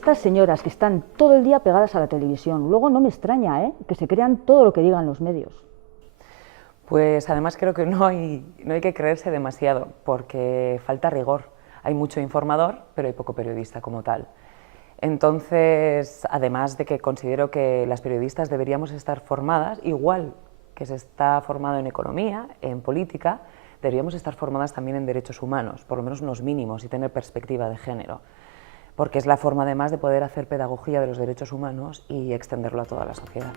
estas señoras que están todo el día pegadas a la televisión, luego no me extraña, que se crean todo lo que digan los medios. Pues además creo que no hay que creerse demasiado, porque falta rigor. Hay mucho informador, pero hay poco periodista como tal. Entonces, además de que considero que las periodistas deberíamos estar formadas, igual que se está formado en economía, en política, deberíamos estar formadas también en derechos humanos, por lo menos unos mínimos, y tener perspectiva de género, porque es la forma además de poder hacer pedagogía de los derechos humanos y extenderlo a toda la sociedad.